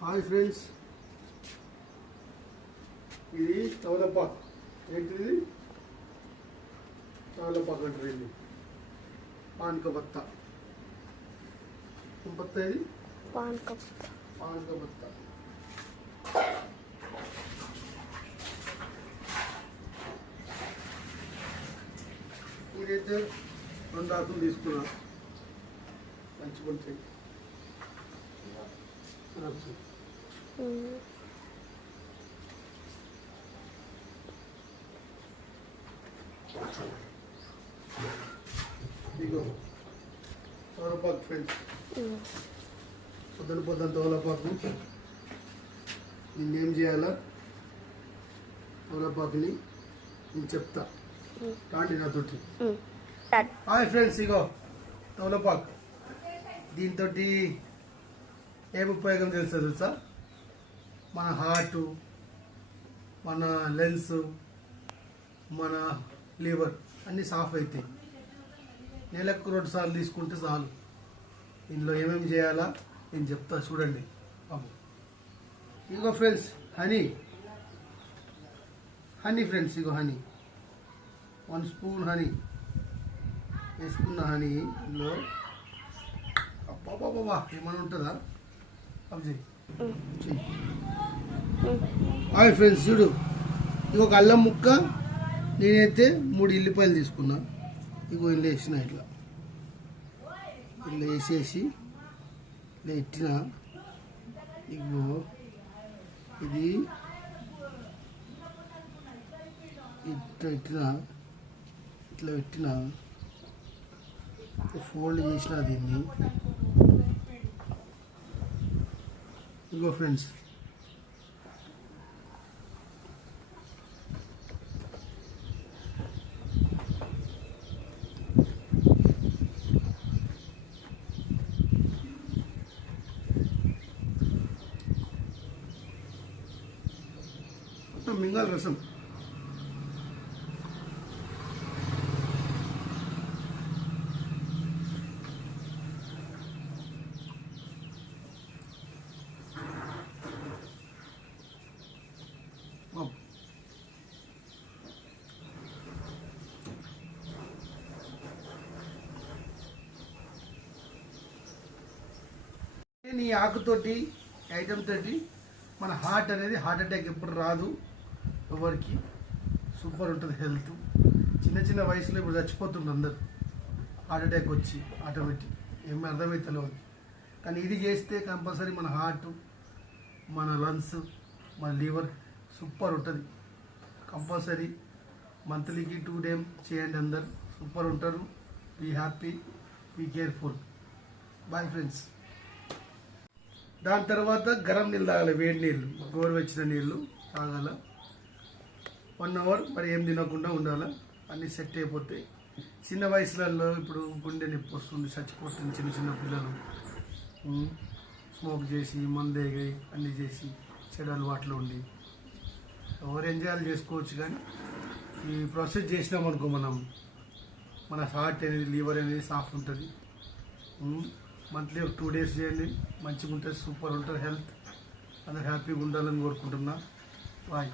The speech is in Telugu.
హాయ్ ఫ్రెండ్స్, ఇది తమలపాకు. ఏంటిది? తమలపాకు అంటారు. ఇది పానక బత్త. ఏం బత్త ఇది? పానక బత్త. ఇదైతే 2 ఆకులు తీసుకున్నా. మంచి కొంచెం ఇగో తమలపాకు ఫ్రెండ్స్. పొద్దున తమలపాకు. నిన్నేం చేయాలా? తమలపాకుని నేను చెప్తా, కాండి నాతోటి. హాయ్ ఫ్రెండ్స్, ఇగో తమలపాకు. దీంతో ఏం ఉపయోగం తెలుసా? మన హార్టు, మన లెన్స్, మన లివర్ అన్నీ సాఫ్ అవుతాయి. నెలకు 2 సార్లు తీసుకుంటే చాలు. ఇందులో ఏమేమి చేయాలా నేను చెప్తా, చూడండి. ఇగో ఫ్రెండ్స్, హనీ ఫ్రెండ్స్. ఇగో హనీ, 1 స్పూన్ హనీ వేసుకున్న. హనీ ఇందులో అబ్బాబాబా ఏమైనా ఉంటుందా? అబ్జీ. హాయ్ ఫ్రెండ్స్, చూడు. ఇక ఒక అల్లం ముక్క, నేనైతే 3 ఎల్లిపాయలు తీసుకున్నా. ఇగో ఇల్లు వేసిన, ఇట్లా వేసేసి ఇలా ఎట్టిన. ఇగో ఇది ఇట్లా పెట్టిన, ఫోల్డ్ చేసిన దీన్ని. ఇగో ఫ్రెండ్స్, మొత్తం మింగాలి రసం. ఈ ఆకుతోటి, ఐటమ్ తోటి మన హార్ట్ అటాక్ ఎప్పుడు రాదు ఎవరికి. సూపర్ ఉంటుంది హెల్త్. చిన్న వయసులో ఇప్పుడు చచ్చిపోతుంది అందరు, హార్ట్ అటాక్ వచ్చి ఆటోమేటిక్. ఏమి అర్థమైతలో. కానీ ఇది చేస్తే కంపల్సరీ మన హార్ట్, మన లంగ్స్, మన లివర్ సూపర్ ఉంటుంది. కంపల్సరీ మంత్లీకి 2 టైం చేయండి. అందరు సూపర్ ఉంటారు. Be happy, be careful. Bye friends. దాని తర్వాత గరం నీళ్ళు తాగాలి. వేడి నీళ్ళు, గోరువెచ్చిన నీళ్ళు తాగాల. 1 అవర్ మరి ఏం తినకుండా ఉండాలి. అన్నీ సెట్ అయిపోతాయి. చిన్న వయసులలో ఇప్పుడు గుండె నొప్పి వస్తుంది, చచ్చిపోతుంది చిన్న పిల్లలు. స్మోక్ చేసి, మందేగాయి, అన్నీ చేసి, చెడు అలవాట్లు ఉండి. ఎవరు ఎంజాయ్ చేసుకోవచ్చు. కానీ ఈ ప్రాసెస్ చేసినామనుకో మన హార్ట్ అనేది, లివర్ అనేది సాఫ్ ఉంటుంది. మంత్లీ ఒక 2 డేస్ చేయండి. మంచిగా ఉంటుంది, సూపర్ ఉంటుంది హెల్త్. అందరూ హ్యాపీగా ఉండాలని కోరుకుంటున్నా. బాయ్.